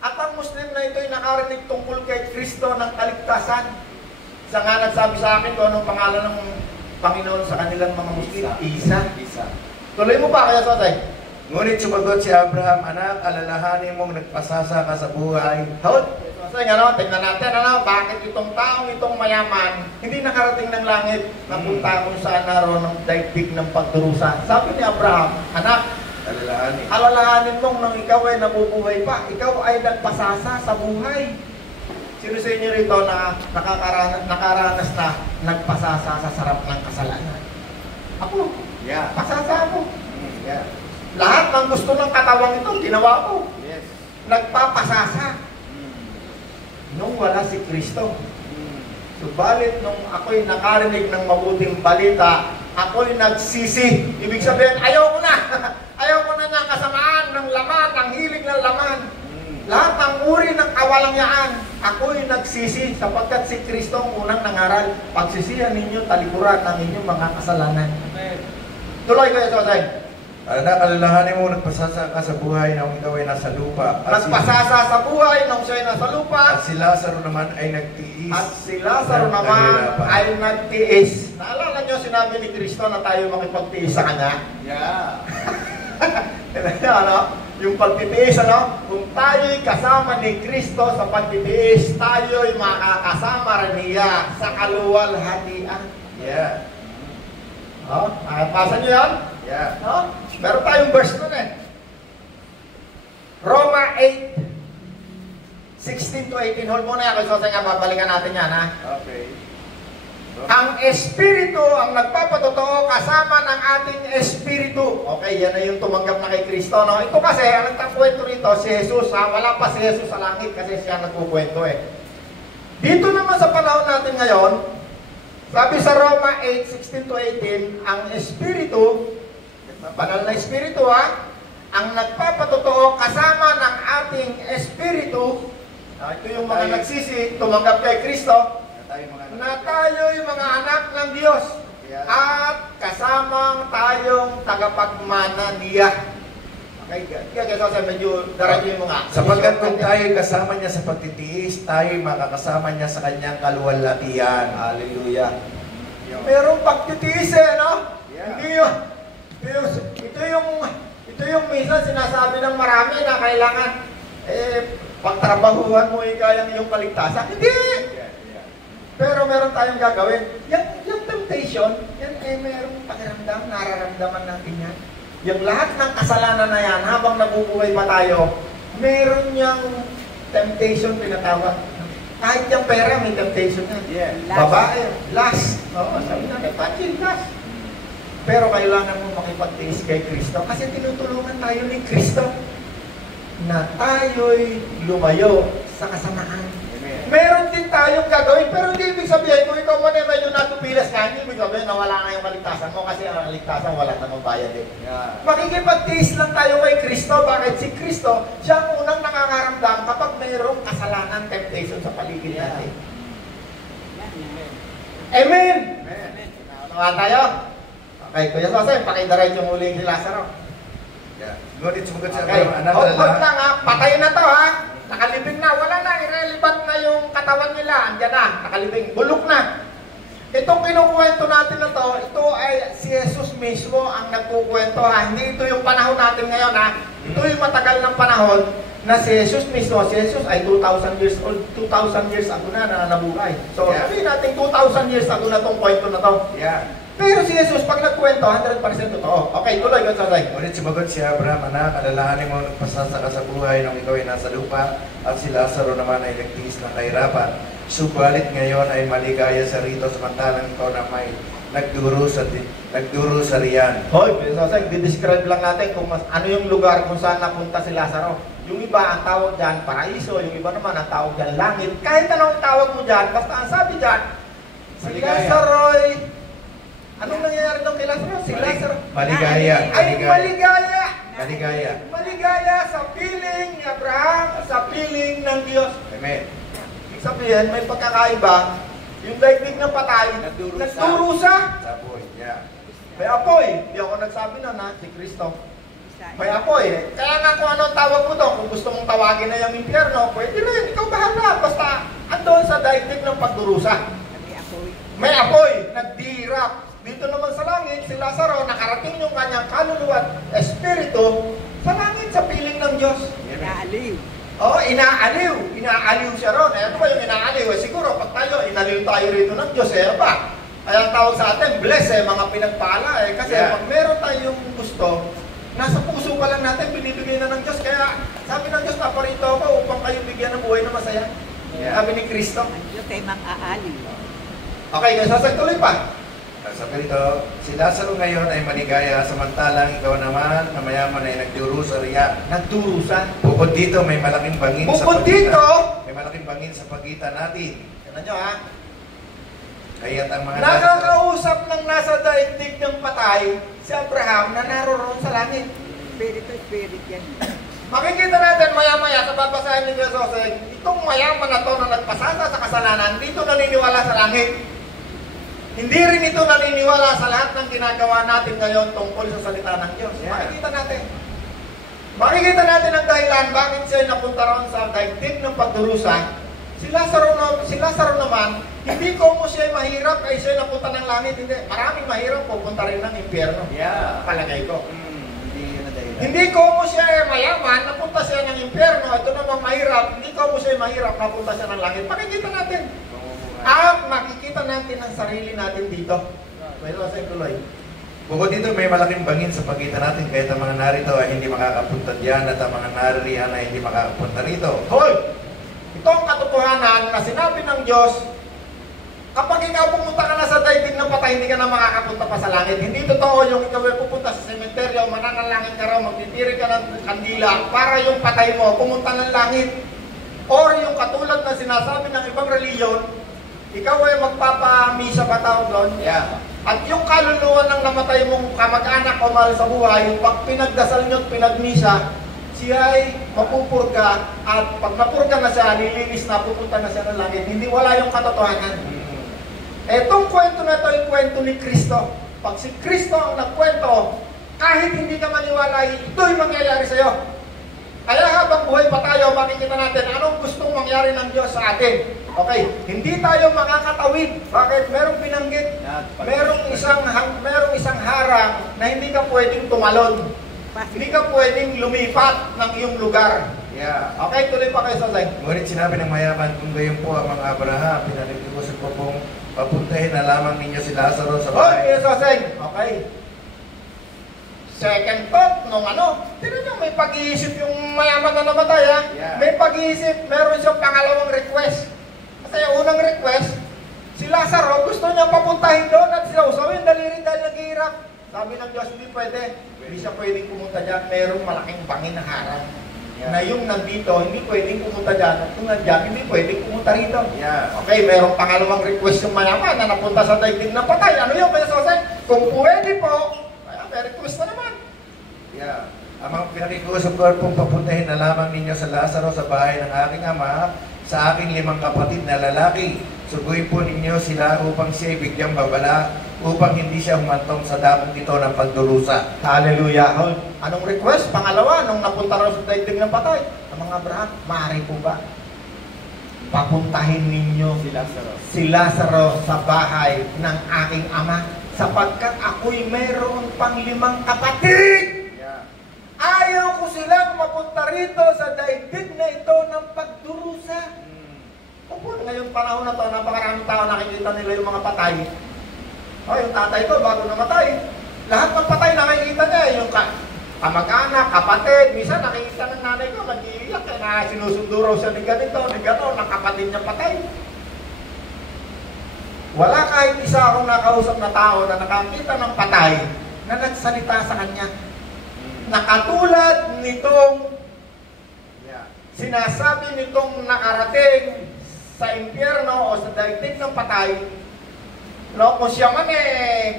At ang Muslim na ito'y nakarinig tungkol kay Kristo ng kaligtasan. Isa nga nagsabi sa akin kung anong pangalan ng Panginoon sa kanilang mga Muslim. Isa. Tuloy mo pa kaya Sotay? Ngunit sumagot si Abraham, anak, alalahanin mong nagpasasa ka sa buhay. Hold. Kasi tingnan natin, bakit itong taong itong mayaman, hindi nakarating ng langit, napunta kung saan naroon ng daigdig ng pagdurusa. Sabi ni Abraham, anak, alalahanin mong nang ikaw ay nabubuhay pa, ikaw ay nagpasasa sa buhay. Sino sa inyo rito na nakaranas na nagpasasa sa sarap ng kasalanan? Ako. Pasasa ako. Lahat ng gusto ng katawang ito, ginawa ko. Nagpapasasa. Nung wala si Kristo. Subalit nung ako'y nakarinig ng mabuting balita, ako'y nagsisi. Ibig sabihin, ayoko na. Ayoko na ng kasamaan, ng laman, ng hilig ng laman. Lahat ng uri ng kawalangyaan, ako'y nagsisi sapagkat si Kristo ang unang nangaral. Pagsisihan ninyo, talikuran ng inyong mga kasalanan. Tuloy kayo, Sosay. Anak, alalahanin mo, nagpasasa ka sa buhay nang ikaw ay nasa lupa. Nagpasasa sa buhay nung siya'y nasa lupa. At si Lazaro naman ay nagtiis. At si Lazaro naman ay nagtiis. Naalala nyo sinabi ni Kristo na tayo makipagtiis sa Kanya? Yeah. Ano? Yung pagtitiis, ano? Kung tayo'y kasama ni Kristo sa pagtitiis, tayo'y makakasama rin niya sa kaluwalhatian. Yeah. Oh, nakapasa nyo yan? Yeah. No? Meron tayong verse nun eh. Roma 8, 16 to 18. Hold muna yan, kasi nga babalikan natin yan, ha? Okay. Ang Espiritu ang nagpapatotoo kasama ng ating Espiritu. Okay, yan na yung tumanggap na kay Kristo, no? Ito kasi, ang nagkakwento rito, si Jesus, ha? Wala pa si Jesus sa langit kasi siya nagkukwento eh. Dito naman sa panahon natin ngayon, sabi sa Roma 8, 16 to 18, ang Espiritu, banal na Espiritu, ha? Ang nagpapatotoo kasama ng ating Espiritu, ito yung mga nagsisi, tumanggap kay Kristo, na tayo'y mga anak ng Diyos at kasamang tayong tagapagmana niya. Okay, kaya kasi medyo daradyo yung mga. Sapagkat kung tayo kasama niya sa pagtitiis, tayo makakasama niya sa kanyang kaluwalhatian. Hallelujah. Merong pagtitiis eh, no? Yeah. Hindi yun. Ito yung minsan sinasabi ng marami na kailangan pagtrabahuhan mo kayang iyong kaligtasan. Hindi! Pero meron tayong gagawin. Yung temptation, yan merong pakiramdam, nararamdaman natin yan. Yung lahat ng kasalanan na yan, habang nabubuhay pa tayo, meron niyang temptation pinatawag. Kahit yung pera, may temptation na. Yeah. Babae, lust. Oo, sabi natin, pati lust. Pero kailangan mo makipagtiis kay Kristo kasi tinutulungan tayo ni Kristo na tayo'y lumayo sa kasamaan. Meron din tayong gagawin, pero hindi ibig sabihin kung ikaw man ay medyo natupilas ka, hindi ibig sabihin na wala na yung kaligtasan mo kasi ang kaligtasan wala namang bayad eh. Yeah. Makikipagtiis lang tayo kay Kristo. Bakit? Si Kristo, siya ang unang nakakaramdam kapag mayroong kasalanan, temptation sa paligid natin. Amen! Amen. Tumahan tayo? Okay, Kuya Jose, pakidiretso yung huling si Lazaro. Yeah. Ngunit sumagot siya, Okay, anak, hold alalahanin. lang ha, patay na to ha. Nakalibing na, wala na, irrelevant na yung katawan nila, andyan na, nakalibing, bulok na. Itong kinukwento natin na to, ito ay si Jesus mismo ang nagkukwento ha. Hindi ito yung panahon natin ngayon ha. Ito yung matagal ng panahon na si Jesus mismo, si Jesus ay 2,000 years old, 2,000 years ago na nabuhay. So, Yeah. sabihin natin 2,000 years ago na tong kwento na to. Yeah. Pero si Jesus, pag nagkwento, 100% totoo. Okay, tuloy ko sa tayo. Ngunit sumagot si Abraham, anak, alalahanin mo nagpasasa ka sa buhay nung ikaw ay nasa lupa at si Lazaro naman ay nagtiis ng kahirapan. Subalit ngayon ay maligaya sa rito samantalang ikaw na may nagduro sa riyan. Hoy, i-describe lang natin kung ano yung lugar kung saan napunta si Lazaro. Yung iba ang tawag dyan, paraiso. Yung iba naman ang tawag dyan, langit. Kahit anong tawag mo dyan, basta ang sabi dyan, si Maligaya. Lazaro anong nangyayari nung kay Lazaro? Si Lazaro Maligaya. ay maligaya. Maligaya. Maligaya sa piling ni Abraham, sa piling ng Diyos. Amen. Ibig sabihin, may pagkakaiba. Yung daigdig ng patay, nagdurusa. Saboy. Yeah. May apoy. Hindi ako nagsabi na na, si Kristo. May apoy. Kaya nga kung ano tawag mo to, kung gusto mong tawagin na yung impyerno, pwede rin, ikaw bahala. Basta andun sa daigdig ng pagdurusa. May apoy, nagdirap. Dito naman sa langit, si Lazaro, nakarating yung kanyang kaluluwa at espiritu sa langit, sa piling ng Diyos. Inaaliw. Oo, inaaliw. Inaaliw siya ron. Ano ba yung inaaliw? Siguro, pag tayo, inaliw tayo rito ng Diyos, ba? Kaya ang tawag sa atin, bless mga pinagpala Kasi pag meron tayong gusto, nasa puso pa lang natin, binibigay na ng Diyos. Kaya sabi ng Diyos, naparito ako upang kayo bigyan ng buhay na masaya. Sabi ni Kristo. Ang Diyos ay mang-aaliw. Okay, sasagtuloy pa. Sabi rito, si Lazaro ngayon ay maligaya samantalang ikaw naman na mayaman ay nagduro sa riyan. Nagdurusan. Bukod dito may malaking bangin sa Bukod pagitan. dito, May malaking bangin sa pagitan natin. tignan nyo ha, Kaya't ang mga Nakakausap ng nasa daigdig ng patay, si Abraham na naroon sa langit. Spirit to spirit yan. Makikita natin maya-maya sa babasahin ni Jesus, itong mayaman na to na nagpasasa sa kasalanan, dito naniniwala sa langit. Hindi rin ito naniniwala sa lahat ng ginagawa natin ngayon tungkol sa salita ng Diyos. Makikita natin. Makikita natin ang dahilan bakit siya napunta roon sa daigdig ng pagdurusa. Si Lazaro naman, hindi ko mo siya mahirap ay siya napunta ng langit. Hindi. Maraming mahirap pupunta rin ng impyerno. Yeah. Palagay ko. Hindi yun na dahilan. Hindi ko mo siya mayaman, napunta siya ng impyerno. Ito namang mahirap, hindi ko mo siya mahirap, napunta siya ng langit. Makikita natin. At makikita natin ang sarili natin dito. Well, sa tuloy. Bukod dito, may malaking bangin sa pagitan natin kahit ang mga narito ay hindi makakapunta diyan at ang mga naririyan ay hindi makakapunta rito. Hoy! Ito ang katotohanan na sinabi ng Diyos, kapag ikaw pumunta ka na sa daigdig ng patay, hindi ka na makakapunta pa sa langit. Hindi totoo yung ikaw ay pupunta sa sementeryo, mananalangin ka raw, magtitiri ka ng kandila para yung patay mo pumunta ng langit. Or yung katulad na sinasabi ng ibang reliyon, ikaw ay magpapamisa ba tawag doon? Yeah. At yung kaluluwa ng namatay mong kamag-anak o mahal sa buhay, pag pinagdasal nyo at pinagmisa, siya ay mapupurga at pag napurga na siya, lilinis na, pupunta na siya ng langit. Hindi wala yung katotohanan. Etong kwento na ito ay kwento ni Kristo. Pag si Kristo ang nagkwento, kahit hindi ka maniwala, ito'y mangyayari sa iyo. Kaya habang buhay pa tayo, makikita natin anong gustong mangyari ng Diyos sa atin. Okay, hindi tayo makakatawid. Bakit? Merong binanggit. Merong isang harang na hindi ka pwedeng tumalon. Hindi ka pwedeng lumipat ng iyong lugar. Yeah. Okay, tuloy pa kayo sa slide. Ngunit sinabi ng mayaman, kung gayon po ang mga Abraham, pinanag-iusap ko pong papuntahin na lamang ninyo si Lazaro sa bahay. Okay, Soseng. Okay. Second thought, tinan nyo, may pag-iisip yung mayaman na namatay, ha? Yeah. May pag-iisip, meron siyang pangalawang request. Kasi yung unang request, si Lazaro, gusto niya papuntahin doon at siya daliri dahil naghihirap. Sabi ng Diyos, hindi pwede. Hindi siya pwedeng pumunta dyan. Merong malaking bangin na harang. Yeah. Na yung nandito, hindi pwedeng pumunta dyan. At kung nandyan, hindi pwedeng pumunta rito. Yeah. Okay, merong pangalawang request yung mayaman na napunta sa daigdig ng patay. Ano yun, Kuya Soseng? Kung pwede po, may request na naman. Yeah. Amang pinakikusap ko pong papuntahin na lamang ninyo sa Lazaro sa bahay ng aking ama, sa aking 5 kapatid na lalaki. Suguin po ninyo sila upang siya bigyang babala, upang hindi siya humantong sa dakong ito ng pagdurusa. Hallelujah. Anong request? Pangalawa, nung napunta raw sa daigdig ng patay. Ang mga Abraham, maaari po ba? Papuntahin ninyo si Lazaro sa bahay ng aking ama, sapagkat ako'y mayroon pang 5 kapatid. Ayaw ko silang mapunta rito sa daigdig na ito ng pagdurusa. Opo, ngayong panahon na to, napakaraming tao nakikita nila yung mga patay. Yung tatay ko, bago namatay, lahat ng patay nakikita niya. Yung kamag-anak, kapatid, minsan nakikita ng nanay ko, nag-iiyak, na sinusundo raw siya ni ganito, ng kapatid niya patay. Wala kahit isa akong nakausap na tao na nakakita ng patay na nagsalita sa kanya. Nakatulad nitong sinasabi nitong nakarating sa impyerno o sa daigdig ng patay, kung siya man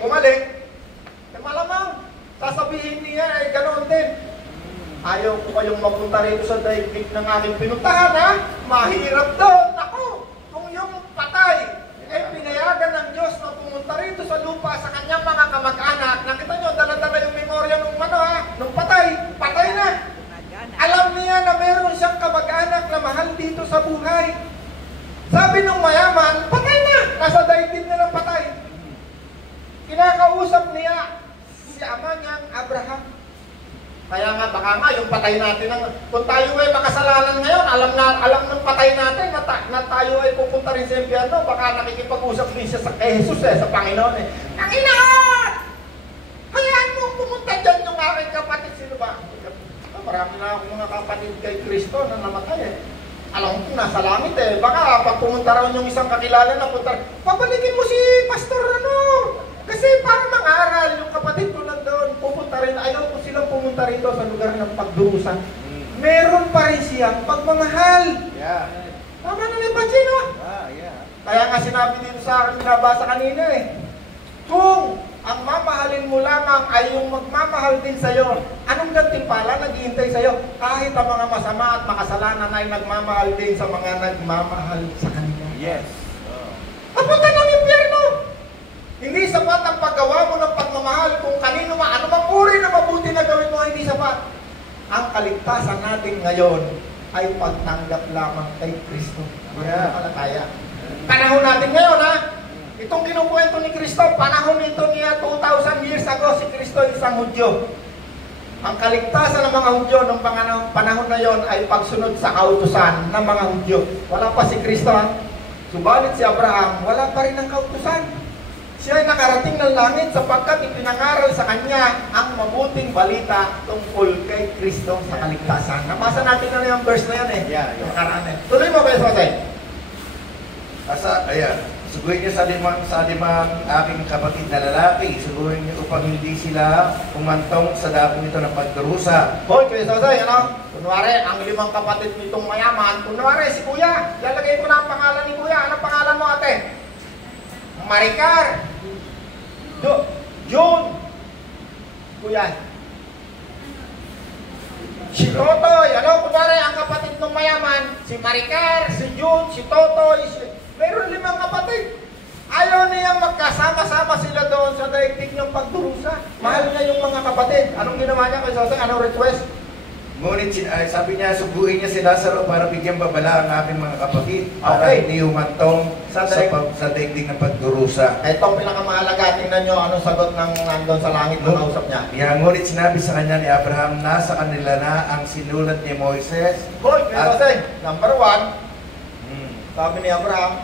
bumalik, malamang sasabihin niya ganoon din. Ayaw ko kayong mapunta rito sa daigdig ng aking pinuntahan, ha? Mahirap doon. Ako, kung yung patay pinayagan ng Diyos na pumunta rito sa lupa sa kanyang mga kamag-anak, nakita nyo, dala-dala yung memorya nung patay na. Alam niya na meron siyang kamag-anak na mahal dito sa buhay. Sabi ng mayaman, patay na! Nasa daigdig na ng patay. Kinakausap niya si ama niyang Abraham. Kaya nga, baka nga, yung patay natin, kung tayo ay makasalanan ngayon, alam ng patay natin na tayo ay pupunta rin sa impyerno, baka nakikipag-usap din siya kay Jesus sa Panginoon Panginoon! Hayaan mo pumunta dyan yung aking kapatid. Sino ba? Marami na akong mga kapatid kay Kristo na namatay Alam ko, nasa langit Baka pag pumunta raw yung isang kakilala na pabalikin mo si Pastor kasi para mangaral yung kapatid ko nandoon, pupunta rin. Ayaw ko silang pumunta rito sa lugar ng pagdurusa. Meron pa rin siyang pagmamahal. Yeah. Tama na ni Pachino. Yeah. Kaya nga sinabi dito sa akin, binabasa kanina kung ang mamahalin mo lamang ay yung magmamahal din sa'yo, anong gantimpala naghihintay sa'yo? Kahit ang mga masama at makasalanan ay nagmamahal din sa mga nagmamahal sa kanila. Yes. Papunta ng impyerno! Hindi sapat ang paggawa mo ng pagmamahal kung kanino anumang uri na mabuti na gawin mo, hindi sapat. Ang kaligtasan natin ngayon ay pagtanggap lamang kay Kristo. Yeah. Kaya panahon natin ngayon, itong kinukwento ni Kristo, panahon nito niya 2,000 years ago, si Kristo isang Hudyo. Ang kaligtasan ng mga Hudyo ng panahon na yon ay pagsunod sa kautusan ng mga Hudyo. Wala pa si Kristo, Subalit si Abraham, wala pa rin ang kautusan. Siya ay nakarating ng langit sapagkat ipinangaral sa kanya ang mabuting balita tungkol kay Kristo sa kaligtasan. Nabasa natin na yung verse na yan Yeah. Nakaraan Tuloy mo kayo sa Ayan. Sugurin niyo sa limang aking kapatid na lalaki. Sugurin niyo upang hindi sila umantong sa dakong ito ng pagdurusa. Hoy, kayo Sosay, Kunwari, ang 5 kapatid nitong mayaman, kunwari si Kuya. Lalagay ko na ang pangalan ni Kuya. Anong pangalan mo, ate? Maricar. June. Kuya. Si Totoy. Kunwari, ang kapatid ng mayaman, si Maricar, si June, si Totoy, Meron 5 kapatid. Ayaw niyang magkasama-sama sila doon sa daigdig ng pagdurusa. Mahal niya yung mga kapatid. Anong ginawa niya kay Sosay? Anong request? Ngunit sabi niya, subuin niya si Lazaro para bigyan babala ang aking mga kapatid. Para Okay. hindi umantong sa daigdig ng pagdurusa. Ito ang pinakamahalaga. Tingnan nyo anong sagot ng nandun sa langit ng kausap niya. Ngunit sinabi sa kanya ni Abraham, nasa kanila na ang sinulat ni Moises. Hoy, kay Sosay, number 1, sabi ni Abraham,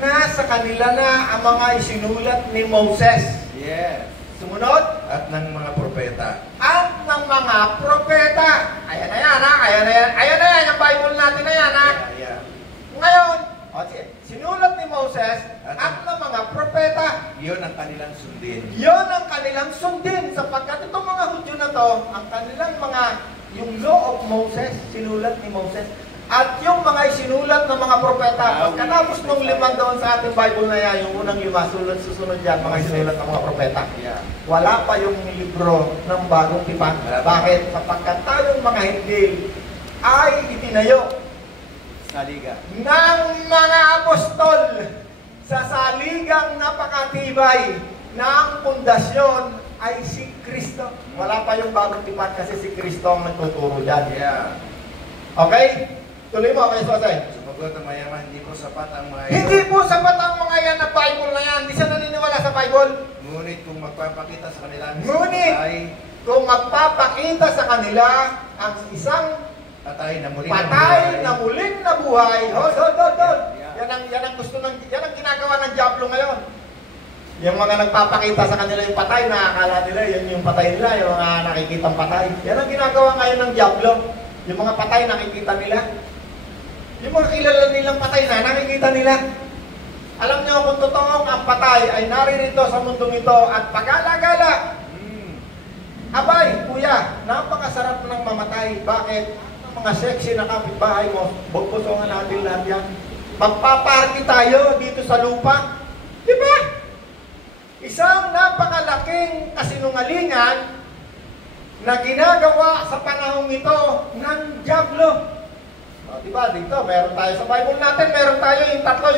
nasa kanila na ang mga isinulat ni Moses. Yes. Sumunod, At ng mga propeta. at ng mga propeta. Ayan na yan, Ayan na yan. Ayan na yan, yung Bible natin na yan, Yeah. Ngayon, sinulat ni Moses at ng mga propeta. Yun ang kanilang sundin. Yon ang kanilang sundin sapagkat itong mga Hudyo na to, ang kanilang yung law of Moses, sinulat ni Moses. At yung mga isinulat ng mga propeta, pagkatapos nung 5 doon sa ating Bible na yan, yung unang 5, susunod yan, mga isinulat ng mga propeta. Yeah. Wala pa yung libro ng bagong tipan. Bakit? Sapagkat tayong mga Hintil ay itinayo Saliga. ng mga apostol sa saligang napakatibay na ang pundasyon ay si Kristo. Wala pa yung bagong tipan kasi si Kristo ang nagtuturo dyan. Yeah. Okay? Tuloy mo, kayo Sosay. Sumagot ang mayaman, hindi po sapat ang mga Hindi po sapat ang mga yan na Bible na yan. Hindi siya naniniwala sa Bible. Ngunit kung magpapakita sa kanila ang Ngunit, kung magpapakita sa kanila ang isang patay na muling patay na muling nabuhay. Hold. Yeah. Yan ang gusto yan ang ginagawa ng Diablo ngayon. Yung mga nagpapakita sa kanila yung patay, nakakala nila, yan yung patay nila, yung mga nakikitang patay. Yan ang ginagawa ngayon ng Diablo. Yung mga patay, nakikita nila. Yung mga kilala nilang patay na, nakikita nila. Alam niyo kung totoong ang patay ay naririto sa mundong ito at pag-alagala. Abay, kuya, napakasarap ng mamatay. Bakit? Ang mga sexy na kapitbahay mo, bubusongan natin lahat yan. Magpaparty tayo dito sa lupa. Di ba? Isang napakalaking kasinungalingan na ginagawa sa panahong ito ng Diablo. Diba, dito, meron tayo sa Bible natin, meron tayo yung tatlo,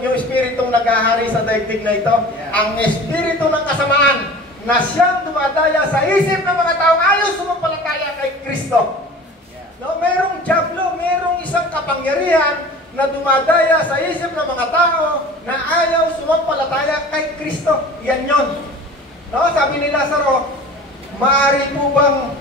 yung espiritong naghahari sa daigdig na ito. Yeah. Ang espiritu ng kasamaan na siyang dumadaya sa isip ng mga taong ayaw sumampalataya kay Kristo. Yeah. No, merong Diablo, merong isang kapangyarihan na dumadaya sa isip ng mga tao na ayaw sumampalataya kay Kristo. Yan yon. No, sabi ni Lazaro, maaari po bang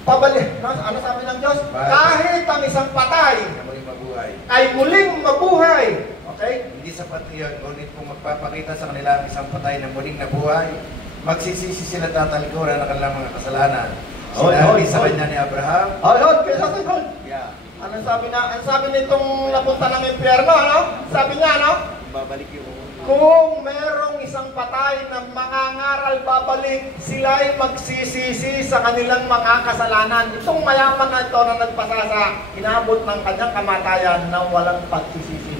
pabalik? No? Ano sabi ng Diyos? Kahit ang isang patay na muling mabuhay. ay muling mabuhay. Okay? Hindi sapat iyon, ngunit kung magpapakita sa kanila ang isang patay na muling nabuhay, magsisisi sila tatalikuran ng kanilang mga kasalanan. Sinabi sa kanya ni Abraham, Hold. Hold. Yeah. Ano sabi nitong napunta ng impyerno, ano? Sabi niya, ano? Babalik yung Kung merong isang patay na mangangaral babalik, sila ay magsisisi sa kanilang mga kasalanan. Itong mayaman na ito na nagpasasa, inabot ng kanyang kamatayan na walang pagsisisi.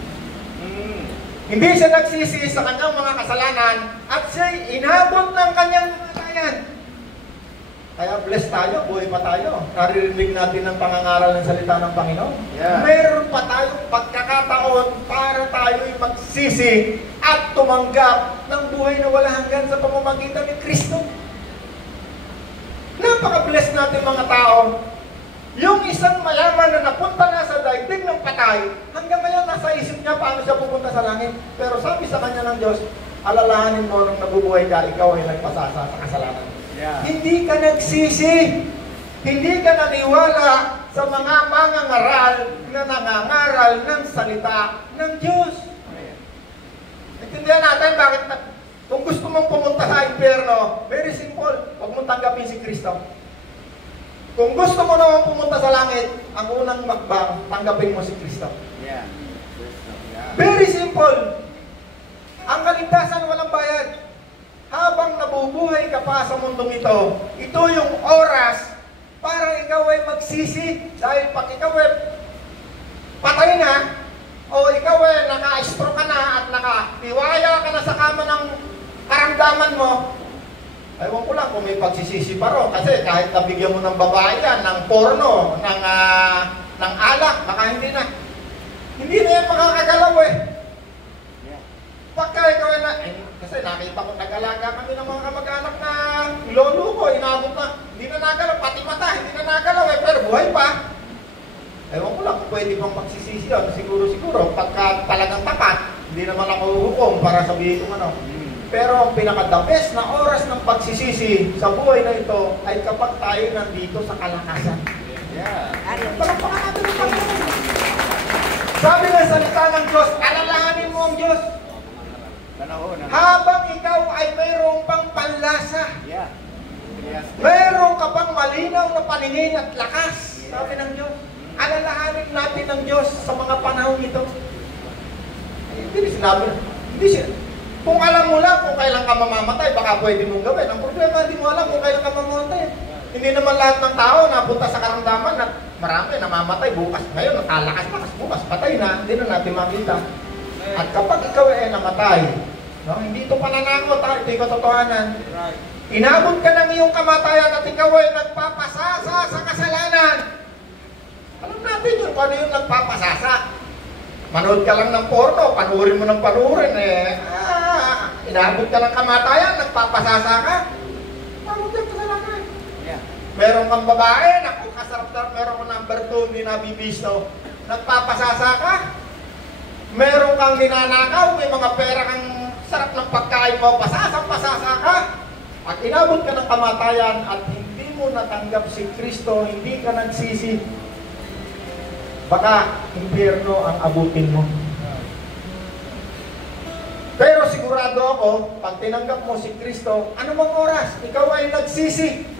Hindi siya nagsisi sa kanyang mga kasalanan at siya'y inabot ng kanyang kamatayan. Kaya blessed tayo, buhay pa tayo. Naririnig natin ang pangangaral ng salita ng Panginoon. Yeah. Meron pa tayong pagkakataon para tayo'y magsisi at tumanggap ng buhay na wala hanggan sa pamamagitan ni Kristo. Napaka-blessed natin mga tao. Yung isang mayaman na napunta na sa daigdig ng patay, hanggang ngayon nasa isip niya paano siya pupunta sa langit. Pero sabi sa kanya ng Diyos, alalahanin mo nung nabubuhay ka, ikaw ay nagpasasa sa kasalanan. Yeah. Hindi ka nagsisi. Hindi ka naniwala sa mga mangangaral na nangangaral ng salita ng Diyos. Intindihan natin bakit kung gusto mong pumunta sa impyerno, very simple, huwag mong tanggapin si Kristo. Kung gusto mo naman pumunta sa langit, ang unang magbang, tanggapin mo si Kristo. Yeah. Very simple. Ang kaligtasan walang bayad. Habang nabubuhay ka pa sa mundong ito yung oras para ikaw ay magsisi. Dahil pag ikaw ay patay na, o ikaw ay naka-stroke ka na at naka-iwaya ka na sa kama ng karamdaman mo, ewan ko lang kung may pagsisisi pa rin. Kasi kahit nabigyan mo ng babae yan, ng porno, ng alak, baka hindi na. Hindi na yan makakagalaw eh. Pagka ikaw ay kasi nakita ko, nag-alaga kami ng mga kamag-anak na lolo ko, inabot na, hindi na nagalaw, pati mata, hindi na nagalaw eh, pero buhay pa. Ewan ko lang kung pwede pang pagsisisi yun, siguro, pagka talagang tapat, hindi naman ako hukom para sabihin kung ano. Pero ang pinaka-the best na oras ng pagsisisi sa buhay na ito ay kapag tayo nandito sa kalakasan. Yeah. Palakpakan natin ang Panginoon. Sabi ng salita ng Diyos, alalahanin mo ang Diyos. Habang ikaw ay mayroong pang panlasa. Yeah. Mayroong ka pang malinaw na paningin at lakas. Sabi ng Diyos, alalahanin natin ng Diyos sa mga panahon ito. Hindi sinabi, hindi siya. Kung alam mo lang kung kailan ka mamamatay, baka pwede mong gawin. Ang problema, hindi mo alam kung kailan ka mamamatay. Hindi naman lahat ng tao napunta sa karamdaman na marami namamatay bukas. Ngayon, nakalakas-lakas bukas, patay na. Hindi na natin makita. At kapag ikaw ay namatay, no, hindi ito pananakot, ito yung katotohanan. Inabot ka ng iyong kamatayan at ikaw ay nagpapasasa sa kasalanan. Alam natin yun, kung ano yung nagpapasasa. Manood ka lang ng porno, panurin mo ng panurin eh. Inabot ka ng kamatayan, nagpapasasa ka. Inabot ka kasalanan. Yeah. Meron kang babae, naku, kasarap-sarap, meron kang number 2, hindi nabibisto. Nagpapasasa ka. Meron kang ninanakaw, may mga pera kang sarap ng pagkain mo, pasasang-pasasa ka. At inabot ka ng kamatayan at hindi mo natanggap si Kristo, hindi ka nagsisi, baka impyerno ang abutin mo. Pero sigurado ako, pag tinanggap mo si Kristo, anumang oras, ikaw ay nagsisi.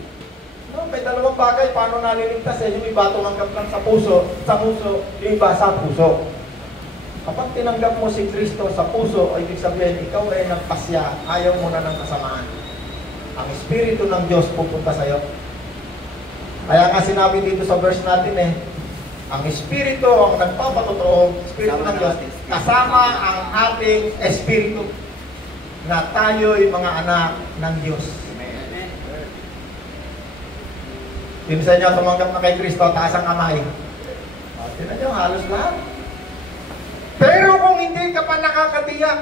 No, may dalawang bagay, paano naliligtas eh. Yung iba tumanggap lang sa puso, yung iba sa puso. Kapag tinanggap mo si Kristo sa puso, ay ibig sabihin, ikaw ay nagpasya, ayaw mo na ng kasamaan. Ang Espiritu ng Diyos pupunta sa iyo. Kaya nga sinabi dito sa verse natin eh, ang Espiritu ang nagpapatotoo, Espiritu ng Diyos, kasama ang ating Espiritu na tayo'y mga anak ng Diyos. Sino sa inyo tumanggap na kay Kristo, taas ang kamay. Tignan nyo, halos lahat. Pero kung hindi ka pa nakakatiyak,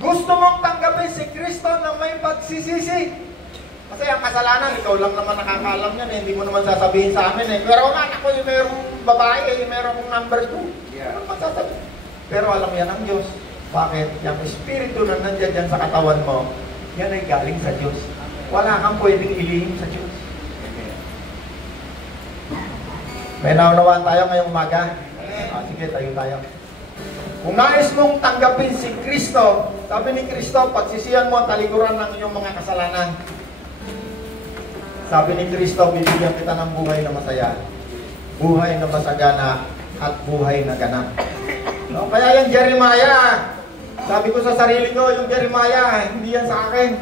gusto mong tanggapin si Kristo na may pagsisisi. Kasi ang kasalanan, ikaw lang naman nakakaalam yan eh. Hindi mo naman sasabihin sa amin eh. Pero nga, ako yung mayroong babae eh, mayroong number 2. Yeah. Ano magsasabihin? Pero alam yan ng Diyos. Bakit? Yung Espiritu na nandiyan dyan sa katawan mo, yan ay galing sa Diyos. Wala kang pwedeng ilihim sa Diyos. May naunawaan tayo ngayong umaga. Sige, tayo. Kung nais mong tanggapin si Kristo, sabi ni Kristo, pagsisiyan mo ang talikuran ng iyong mga kasalanan. Sabi ni Kristo, bibigyan kita ng buhay na masaya, buhay na masagana, at buhay na ganap. No? Kaya yung Jeremiah, sabi ko sa sarili ko, yung Jeremiah, hindi yan sa akin.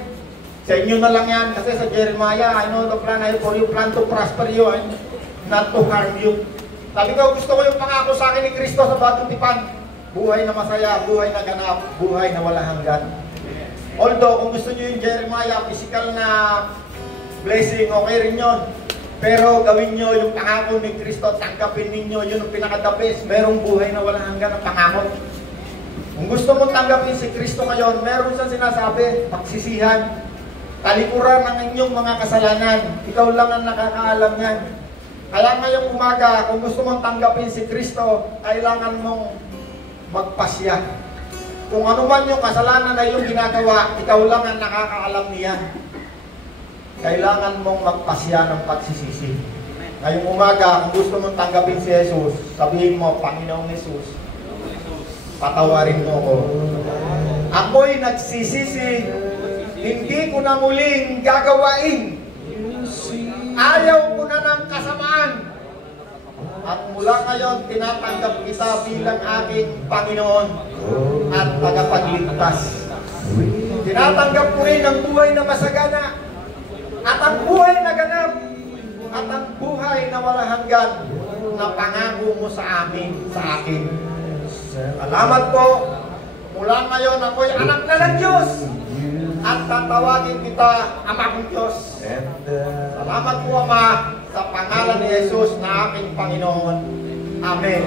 Sa inyo na lang yan, kasi sa Jeremiah, I know the plan I have for you, plan to prosper you, and not to harm you. Sabi ko, gusto ko yung pangako sa akin ni Kristo sa Bagong Tipan. buhay na masaya, buhay na ganap, buhay na wala hanggan. Although, kung gusto nyo yung Jeremiah, physical na blessing, okay rin yun. Pero gawin nyo yung pangako ni Kristo, tanggapin ninyo, yun ang pinaka-the best. Merong buhay na wala hanggan ang pangako. Kung gusto mong tanggapin si Kristo ngayon, meron siyang sinasabi, pagsisihan, talikuran ng inyong mga kasalanan. Ikaw lang ang nakakaalam yan. Kaya ngayong umaga, kung gusto mong tanggapin si Kristo, kailangan mong magpasya. Kung ano man yung kasalanan na iyong ginagawa, ikaw lang ang nakakaalam niyan. Kailangan mong magpasya ng pagsisisi. Ngayong umaga, kung gusto mong tanggapin si Jesus, sabihin mo, Panginoong Jesus, patawarin mo ko. Ako'y nagsisisi, hindi ko na muling gagawain. Ayaw ko na ng kasamaan. At mula ngayon, tinatanggap kita bilang aking Panginoon at tagapagligtas. Tinatanggap ko rin ang buhay na masagana at ang buhay na ganap at ang buhay na walang hanggan na pangako mo sa amin, sa akin. Salamat po. Mula ngayon, ako'y anak na ng Diyos at tatawagin kita Ama kong Diyos. Salamat po, Ama, sa pangalan ni Jesus na aking Panginoon. Amen.